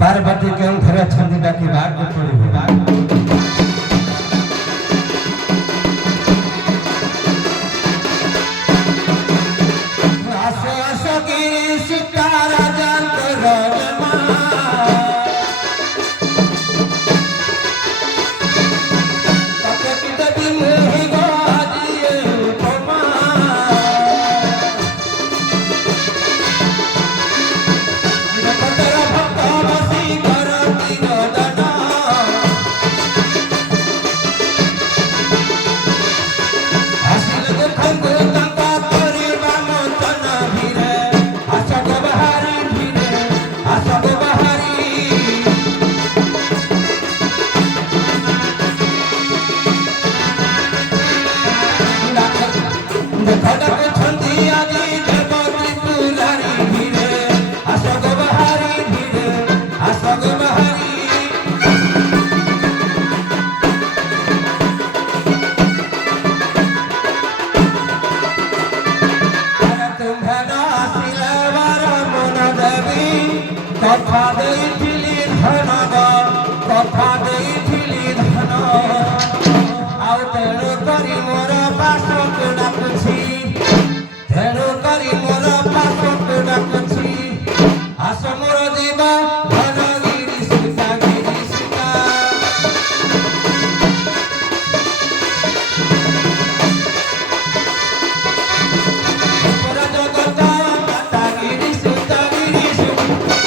पार्वती के घर छंदी डाकी बात ମୋର ପାଶକୁ ଡାକୁଛି ତେଣୁ କରି ମୋର ପାଶକୁ ଡାକୁଛି ଆସ ମୋର ଯିବା ଘନଗିରି ସୀତା ଗିରି ସୀତା ପୁରା ଜଗତ ମାତା ଗିରି ସୀତା ଗିରି ସୀତା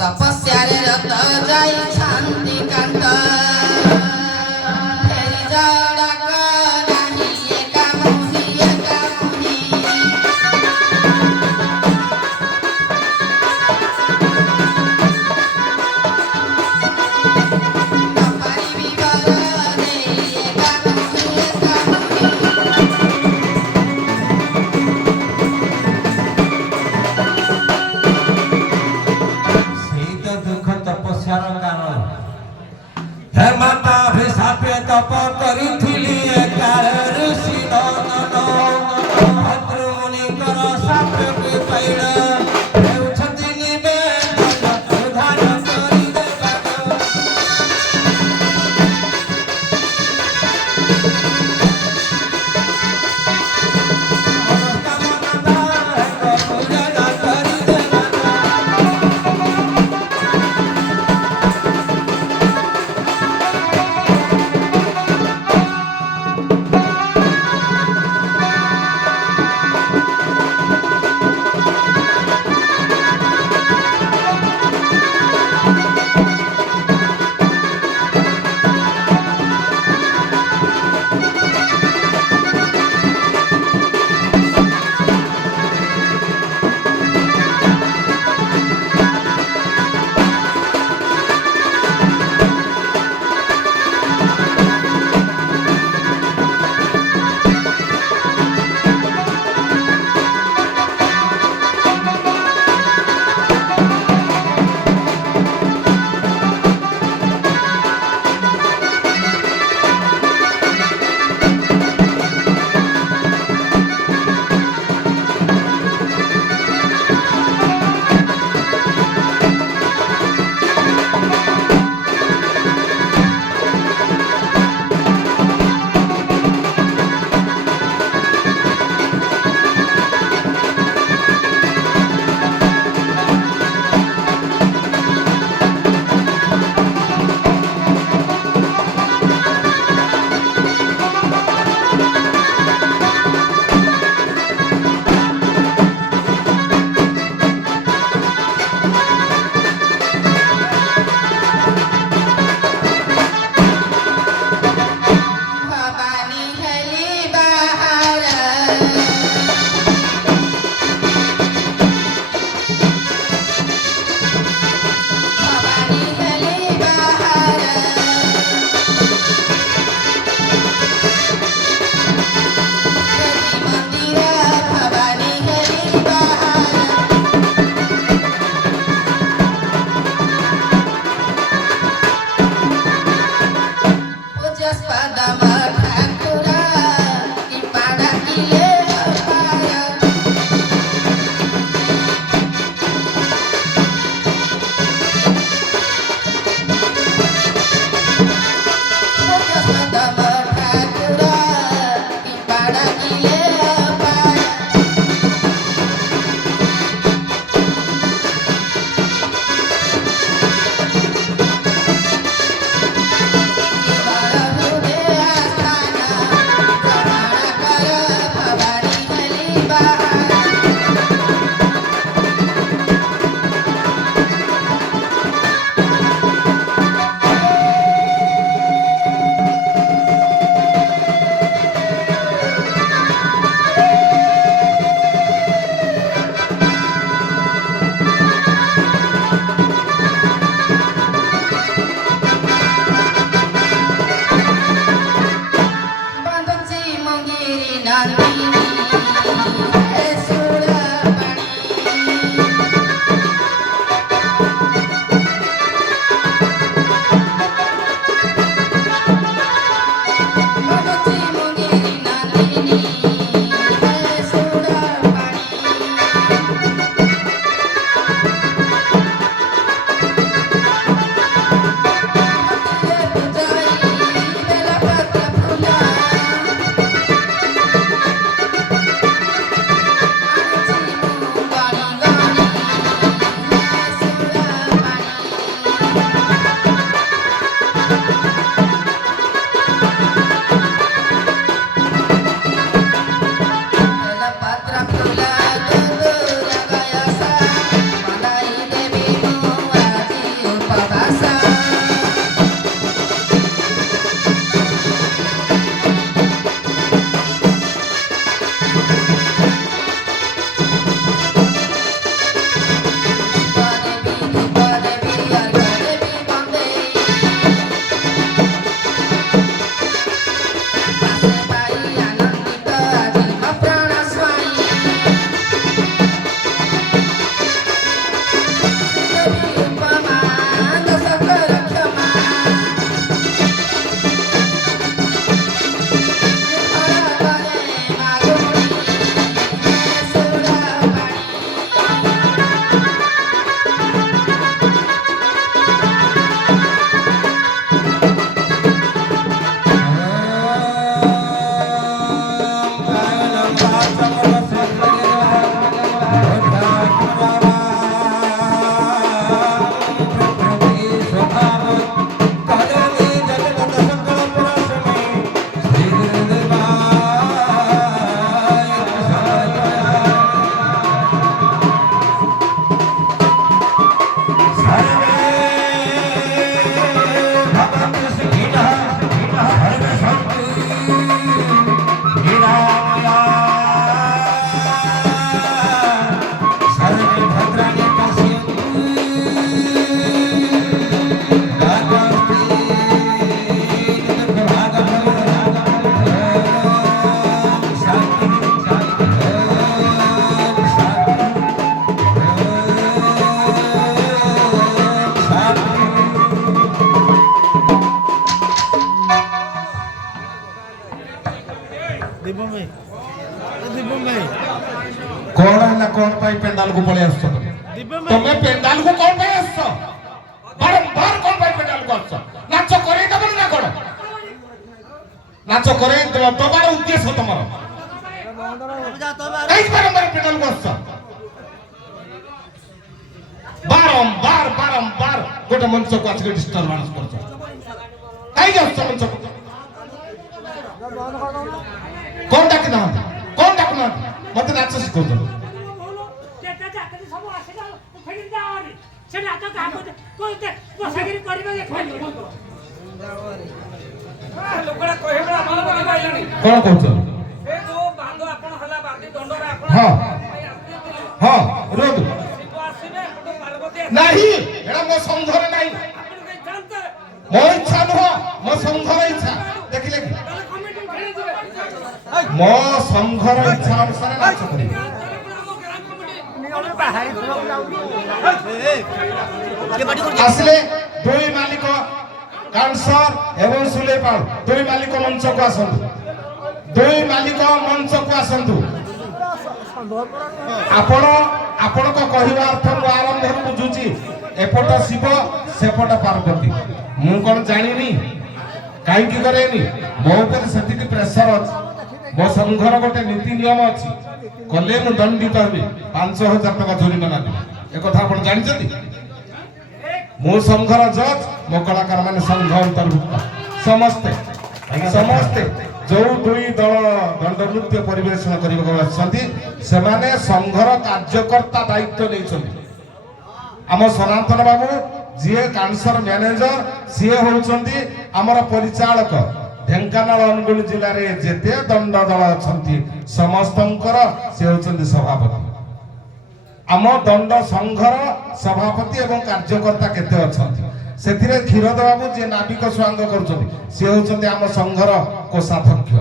তপস্যারে রত যাই শান্তি কান্ত ফেরি জড়ক নাহি একামুনি একামুনি নপারিবি বরদে একামুনি একামুনি তপস্যার কারণ হে মাতা অভিশাপে তপ করিথিলি কালে ঋষি নন্দন ভদ্রমুনিଙ୍କର শাপকে ପାଇଡ଼ ହେଉଛନ୍ତି ନିବେଦନ ଉଦ୍ଧାର କରିଦେବାକୁ कौन है ना कौन पाई पेंडाल को पळे आसतो तुम्हें पेंडाल को कौन पाई आसतो बारंबार कौन पाई पेंडाल को आसतो नाच करे दबन ना कोन नाच करे दबार उद्देश्य तुम्हारा कई बारंबार पेंडाल को आसतो बारंबार बारंबार गोटे मंच को आके डिस्टर्बेंस करतो कई आसतो मंच को कौन डाकना मत नाच शिखो कौन कौच हाँ हाँ रोद नहीं एड़ा मो संघर नहीं मो इच्छा नुह मो संघर इच्छा देखिले कि मो संघर इच्छा अनुसार नाच करी आसले दुई मालिक कांसर एवं सुलेपाल दुई मालिक मंच को आसंतु दुई मालिक मंच को आसंतु आपण आपण को कहिबा अर्थ मु आरंभ बुझुची एपट शिव सेपट पार्वती मु कोन जानिनी काई की करेनी मो ऊपर सेति की प्रेशर अछि मो संघर गोटे नीति नियम अछि कले मु दंडित हेबी 5000 टका जुरिमाना देबी ए कथा आपण जानि छथि मो संघर जज मो कलाकार माने संघ अंतर्भुक्त समस्ते समस्ते जो दुई दल दंड नृत्य परिवेषण करबा आछंती से माने संघर कार्यकर्ता दायित्व नै छथि आम सनातन बाबू जीए कांसर मैनेजर सीए होउछंती हमर परिचालक ढेंकानाल अनुगुल जिल्ला रे जेते दंड दल अछंती समस्तंकर से होउछंती सभापति आम दंड संघर सभापति एवं कार्यकर्ता केते अछंती सेथिरे क्षीरद बाबू जे नाविक स्वांग करछंती से होउछंती आम संघर कोषाध्यक्ष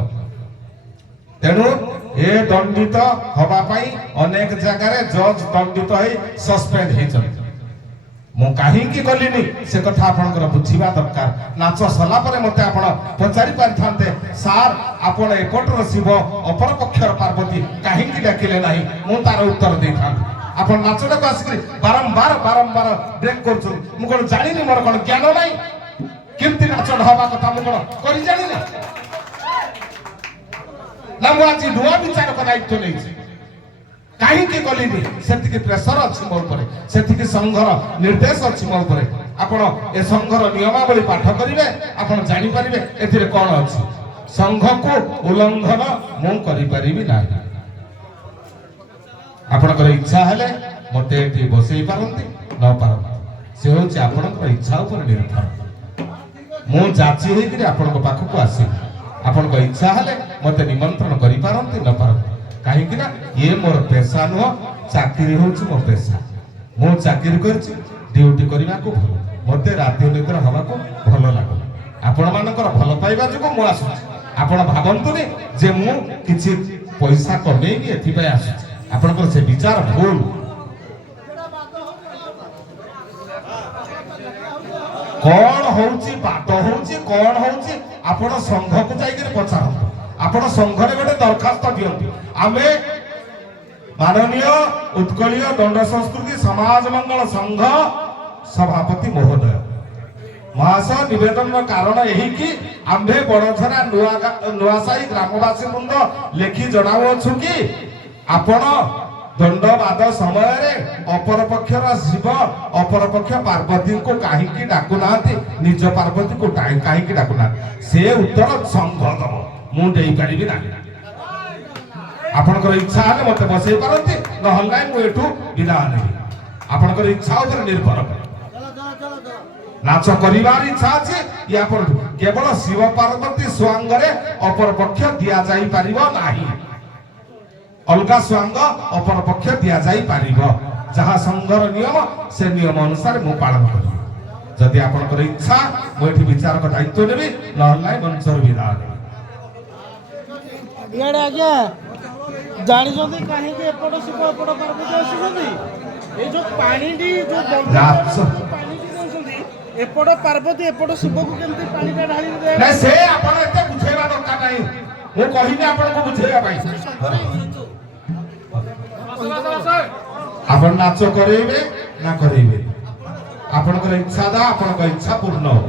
तेणु ए दंडित हवा पाई अनेक जगह रे जज दंडित होई सस्पेंड हेछंती मु काहे की गलिनी से कथा आपनकर बुझिबा दरकार नाच सला परे मते आपण पचारि पारथांते सार आपण एपटर शिव अपर पक्षर पार्वती काहे की डाकिले नाही मु तार उत्तर देथां आपण नाचडा को आसी बारंबार बारंबार ब्रेक करछु मु कोन जानिनी मोर कोन ज्ञान नाही केमति नाचड हवा कथा मु कोन करि जानिनी ना मु आज दुआ विचार को दायित्व नै काहे की गलिनी सेति की प्रेशर अछि मोर परे सेति की संघर निर्देश अछि मोर परे आपण ए संघर नियमावली पाठ करिवे आपण जानि परिवे एथिरे कोन अछि संघ को उल्लंघन मु करि परिबि नाही आपनकर इच्छा हेले मते एठी बसई पारंती न पारंती से होछि आपनकर इच्छा ऊपर निर्भर मु जाची हेकि आपनक पाखु को आसी आपनक इच्छा हेले मते निमंत्रण करि पारंती न पारंती काहे कि ना ये मोर पेशा नुह चाकरी होछि मोर पेशा मो चाकरी करछि ड्यूटी करिवा को भलो मते राति निद्रा हवा को भलो लागो आपण मानकर भलो पाइबा जको मो आसु आपण भाबंतुनी जे मु किछि पैसा कमेइनी एथि पय आसु आपनकर से विचार भूल कौन होउची बात होउची कौन होउची आपण संघ को जाई के पचारंत आपण संघ रे गोटे दरखास्त दियंती आमे माननीय उत्कलीय दंड संस्कृति समाज मंगल संघ सभापति महोदय महाशय निवेदन कारण यही कि आम्भे बड़झरा नुआसाई ग्रामवासी वृंद लेखि जणाउछु कि आपण दंडवाद समय रे अपर पक्षर शिव अपर पक्ष पार्वती को काहे की डाकु नाथि निज पार्वती को काहे की डाकु नाथि से उत्तर संघ दब मु देई परिबि ना आपनकर इच्छा है मते बसई पारंती न हल्लाई मु एठू विदा नै आपनकर इच्छा ऊपर निर्भर करे नाच करिवार इच्छा अछि या पर केवल शिव पार्वती स्वांग रे अपर पक्ष दिया जाई परिबो नाही अलगा स्वांग अपर पक्ष दिया जाई परिबो जहा संघर नियम से नियम अनुसार मु पालन करी जदि आपनकर इच्छा मु एठी विचार को दायित्व नेबी न हल्लाई मंचर विदा नै इयाडे आज्ञा जानी जदी काहे के एपड शिव एपड पार्वती आसी ए जो पानी डी जो पानी डी देउछंती एपड पार्वती एपड शिव को केमती पानी का ढाली दे नै से आपण एते बुझेबा दरकार नै ମୁଁ କହିନି ଆପଣଙ୍କୁ ବୁଝେଇବା ପାଇଁ। ଆପଣ ନାଚ କରେଇବେ ନା କରେଇବେ? ଆପଣଙ୍କର ଇଚ୍ଛା ଦା ଆପଣଙ୍କ ଇଚ୍ଛା ପୂର୍ଣ୍ଣ ହବ।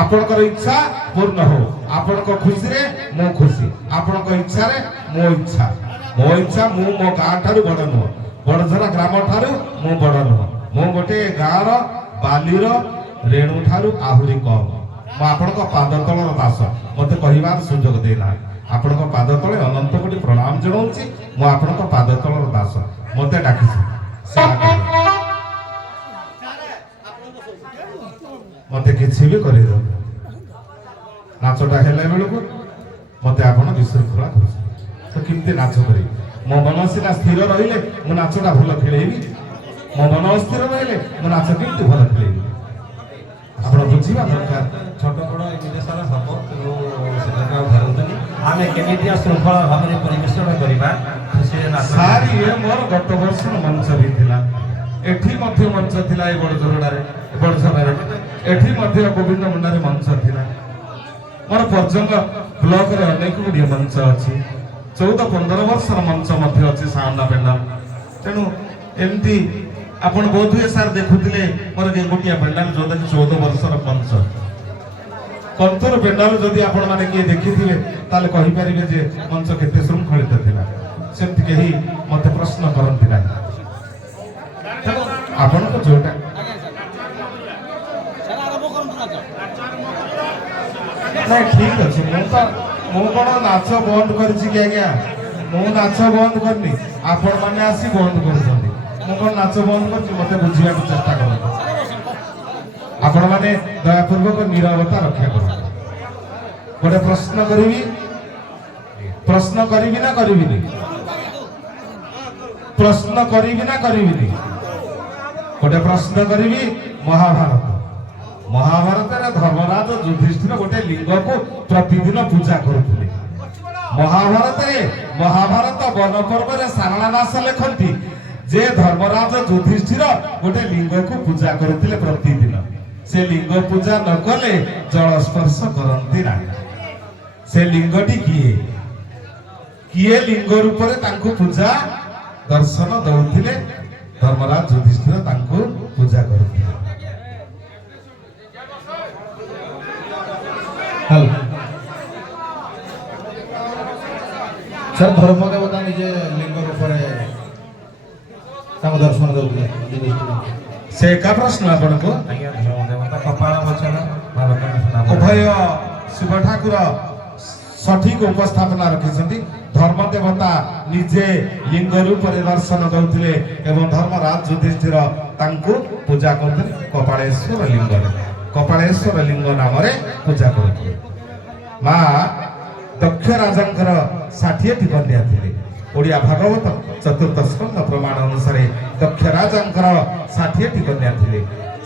ଆପଣଙ୍କର ଇଚ୍ଛା ପୂର୍ଣ୍ଣ ହଉ। ଆପଣଙ୍କ ଖୁସିରେ ମୁଁ ଖୁସି, ଆପଣଙ୍କ ଇଚ୍ଛାରେ ମୋ ଇଚ୍ଛା। ମୋ ଇଚ୍ଛା, ମୁଁ ମୋ ଗାଁ ଠାରୁ ବଡ଼ ନୁହଁ, ବଡ଼ଝରା ଗ୍ରାମ ଠାରୁ ମୁଁ ବଡ଼ ନୁହଁ। ମୁଁ ଗୋଟେ ଗାଁର ବାଲିର ରେଣୁ ଠାରୁ ଆହୁରି କମ୍। ମୁଁ ଆପଣଙ୍କ ପାଦ ତଳର ଦାସ। ମତେ କହିବାର ସୁଯୋଗ ଦେଇନାହାନ୍ତି। ଆପଣଙ୍କ ପାଦ ତଳେ ଅନନ୍ତ କୋଟି ପ୍ରଣାମ ଜଣାଉଛି। ମୁଁ ଆପଣଙ୍କ ପାଦ ତଳର ଦାସ। ମତେ ଡାକିଛି, ମତେ କିଛି ବି କରିଦେବ। ନାଚଟା ହେଲା ବେଳକୁ ମତେ ଆପଣ ବିଶୃଙ୍ଖଳା କରୁଛନ୍ତି। ତ କେମିତି ନାଚ କରିବି? ମୋ ମନ ସିନା ସ୍ଥିର ରହିଲେ ମୁଁ ନାଚଟା ଭଲ ଖେଳେଇବି। ମୋ ମନ ଅସ୍ଥିର ରହିଲେ ମୁଁ ନାଚ କେମିତି ଭଲ ଖେଳେଇବି? ଆପଣ ବୁଝିବା ଦରକାର। ଛୋଟ ବଡ଼ ଏମିତି ସାରା ହବ, ତେଣୁ ସେଟାକୁ ଆଉ ଧରନ୍ତୁନି। ଆମେ କେମିତି ଶୃଙ୍ଖଳା ଭାବରେ ପରିବେଷଣ କରିବା ଖୁସିରେ ନାଚ। ସାର୍, ଇଏ ମୋର ଗତ ବର୍ଷର ମଞ୍ଚ ବି ଥିଲା। ଏଠି ମଧ୍ୟ ମଞ୍ଚ ଥିଲା, ଏ ବଡ଼ଝରଡ଼ାରେ, ବଡ଼ଝରାରେ। ଏଠି ମଧ୍ୟ ଗୋବିନ୍ଦ ମୁଣ୍ଡାରେ ମଞ୍ଚ ଥିଲା। ମୋର ପର୍ଯ୍ୟନ୍ତ ବ୍ଲକରେ ଅନେକ ଗୁଡ଼ିଏ ମଞ୍ଚ ଅଛି। 14-15 ବର୍ଷର ମଞ୍ଚ ମଧ୍ୟ ଅଛି ସାଉଣ୍ଡ ପେଣ୍ଡାଲ। ତେଣୁ ଏମିତି ଆପଣ ବୋଧହୁଏ ସାର୍ ଦେଖୁଥିଲେ ମୋର ଗୋଟିଏ ପେଣ୍ଡାଲ ଯୋଉଟାକି 14 ବର୍ଷର ମଞ୍ଚ। କନ୍ତୁର ପେଣ୍ଡାଲ ଯଦି ଆପଣ ମାନେ କିଏ ଦେଖିଥିବେ ତାହେଲେ କହିପାରିବେ ଯେ ମଞ୍ଚ କେତେ ଶୃଙ୍ଖଳିତ ଥିଲା। ସେମିତି କେହି ମତେ ପ୍ରଶ୍ନ କରନ୍ତି ନାହିଁ। ଆପଣଙ୍କ ଯୋଉଟା ନାଇଁ ଠିକ ଅଛି। ମୁଁ କଣ ନାଚ ବନ୍ଦ କରିଛି କି ଆଜ୍ଞା? ମୁଁ ନାଚ ବନ୍ଦ କରିନି, ଆପଣ ମାନେ ଆସି ବନ୍ଦ କରୁଛନ୍ତି। ମୁଁ କଣ ନାଚ ବନ୍ଦ କରିଛି? ମତେ ବୁଝିବାକୁ ଚେଷ୍ଟା କରନ୍ତୁ। ଆପଣ ମାନେ ଦୟାପୂର୍ବକ ନିରବତା ରକ୍ଷା କରନ୍ତୁ। ଗୋଟେ ପ୍ରଶ୍ନ କରିବି, ପ୍ରଶ୍ନ କରିବି ନା କରିବିନି? ପ୍ରଶ୍ନ କରିବି ନା କରିବିନି? ଗୋଟେ ପ୍ରଶ୍ନ କରିବି। ମହାଭାରତରେ ଧର୍ମରାଜ ଯୁଧିଷ୍ଠିର ଗୋଟେ ଲିଙ୍ଗକୁ ପ୍ରତିଦିନ ପୂଜା କରୁଥିଲେ। ମହାଭାରତ ବନ ପର୍ବରେ ସାରଳା ଦାସ ଲେଖନ୍ତି ଯେ ଧର୍ମରାଜ ଯୁଧିଷ୍ଠିର ଗୋଟେ ଲିଙ୍ଗକୁ ପୂଜା କରୁଥିଲେ ପ୍ରତିଦିନ। ସେ ଲିଙ୍ଗ ପୂଜା ନ କଲେ ଜଳ ସ୍ପର୍ଶ କରନ୍ତି ନାହିଁ। ସେ ଲିଙ୍ଗଟି କିଏ ଲିଙ୍ଗ ରୂପରେ ତାଙ୍କୁ ପୂଜା ଦର୍ଶନ ଦଉଥିଲେ? ଧର୍ମରାଜ ଯୁଧିଷ୍ଠିର ତାଙ୍କୁ ପୂଜା କରୁଥିଲେ। ସାର୍, ଧର୍ମ ଦେବତା ନିଜେ ଲିଙ୍ଗ ରୂପରେ ତାଙ୍କୁ ଦର୍ଶନ ଦେଉଥିଲେ। ସେ ଏକା ପ୍ରଶ୍ନ ଆପଣଙ୍କୁ। ଆଜ୍ଞା, ଧର୍ମ ଦେବତା କପାଳ ବଚନ ଉଭୟ ଶିବ ଠାକୁର ସଠିକ ଉପସ୍ଥାପନା ରଖିଛନ୍ତି। ଧର୍ମ ଦେବତା ନିଜେ ଲିଙ୍ଗ ରୂପରେ ଦର୍ଶନ ଦଉଥିଲେ ଏବଂ ଧର୍ମରାଜ ଯୁଧିଷ୍ଠିର ତାଙ୍କୁ ପୂଜା କରୁଥିଲେ କପାଳେଶ୍ୱର ଲିଙ୍ଗରେ। କପାଳେଶ୍ୱର ଲିଙ୍ଗ ନାମରେ ପୂଜା କରୁଥିଲେ। ମା ଦକ୍ଷ ରାଜାଙ୍କର 60ଟି କନ୍ୟା ଥିଲେ। ଓଡ଼ିଆ ଭାଗବତ 4th ସ୍କନ୍ଧ ପ୍ରମାଣ ଅନୁସାରେ ଦକ୍ଷ ରାଜାଙ୍କର 60ଟି କନ୍ୟା ଥିଲେ।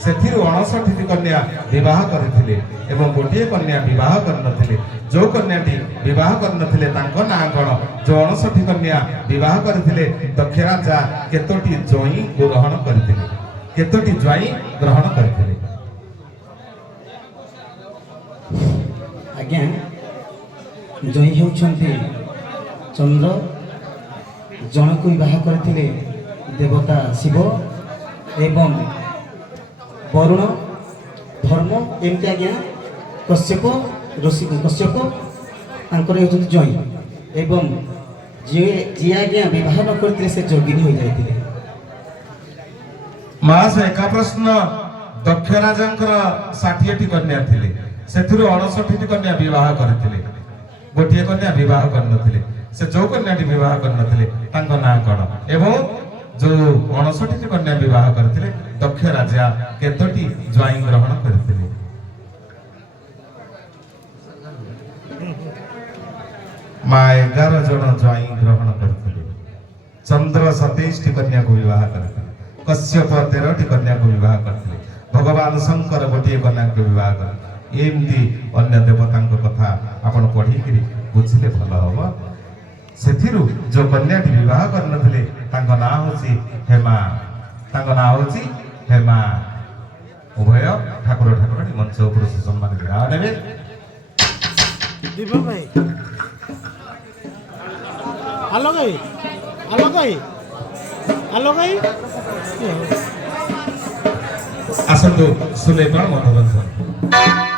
ସେଥିରୁ 59ଟି କନ୍ୟା ବିବାହ କରିଥିଲେ ଏବଂ ଗୋଟିଏ କନ୍ୟା ବିବାହ କରିନଥିଲେ। ଯୋଉ କନ୍ୟାଟି ବିବାହ କରିନଥିଲେ ତାଙ୍କ ନାଁ କଣ? ଯୋଉ 59ଟି କନ୍ୟା ବିବାହ କରିଥିଲେ ଦକ୍ଷ ରାଜା କେତୋଟି ଜ୍ୱାଇଁ ଗ୍ରହଣ କରିଥିଲେ? କେତୋଟି ଜ୍ୱାଇଁ ଗ୍ରହଣ କରିଥିଲେ? ଆଜ୍ଞା, ଜୟୀ ହେଉଛନ୍ତି ଚନ୍ଦ୍ର। ଜଣକୁ ବିବାହ କରିଥିଲେ ଦେବତା ଶିବ ଏବଂ ବରୁଣ, ଧର୍ମ, ଏମିତି ଆଜ୍ଞା କଶ୍ୟପ ତାଙ୍କର ହେଉଛନ୍ତି ଜୟୀ। ଏବଂ ଯିଏ ଆଜ୍ଞା ବିବାହ ନ କରିଥିଲେ ସେ ଯୋଗିନୀ ହୋଇଯାଇଥିଲେ। ମା ସେ ଏକା ପ୍ରଶ୍ନ। ଦକ୍ଷ ରାଜାଙ୍କର 60ଟି କନ୍ୟା ଥିଲେ। ସେଥିରୁ 59ଟି କନ୍ୟା ବିବାହ କରିଥିଲେ, ଗୋଟିଏ କନ୍ୟା ବିବାହ କରିନଥିଲେ। ସେ ଯୋଉ କନ୍ୟାଟି ବିବାହ କରିନଥିଲେ ତାଙ୍କ ନାଁ କଣ? ଏବଂ ଯୋଉ 59ଟି କନ୍ୟା ବିବାହ କରିଥିଲେ ଦକ୍ଷ ରାଜା କେତୋଟି ଜ୍ୱାଇଁ ଗ୍ରହଣ କରିଥିଲେ? ମା 11 ଜଣ ଜ୍ୱାଇଁ ଗ୍ରହଣ କରିଥିଲେ। ଚନ୍ଦ୍ର 27ଟି କନ୍ୟାକୁ ବିବାହ କରିଥିଲେ। କଶ୍ୟପ 13ଟି କନ୍ୟାକୁ ବିବାହ କରିଥିଲେ। ଭଗବାନ ଶଙ୍କର ଗୋଟିଏ କନ୍ୟାକୁ ବିବାହ କରିଥିଲେ। ଏମିତି ଅନ୍ୟ ଦେବତାଙ୍କ କଥା ଆପଣ ପଢିକିରି ବୁଝିଲେ ଭଲ ହବ। ସେଥିରୁ ଯୋଉ କନ୍ୟାଟି ବିବାହ କରିନଥିଲେ ତାଙ୍କ ନାଁ ହଉଛି ହେମା। ତାଙ୍କ ନାଁ ହଉଛି ହେମା। ଉଭୟ ଠାକୁର ଠାକୁରାଣୀ ମଞ୍ଚ ଉପରୁ ସମ୍ମାନ ବିବାହ ନେବେ। ଦିବ୍ୟ ଭାଇ ଆଲୋକ ଭାଇ ଆସନ୍ତୁ ଶୁଣେଇବା ମନୋରଞ୍ଜନ।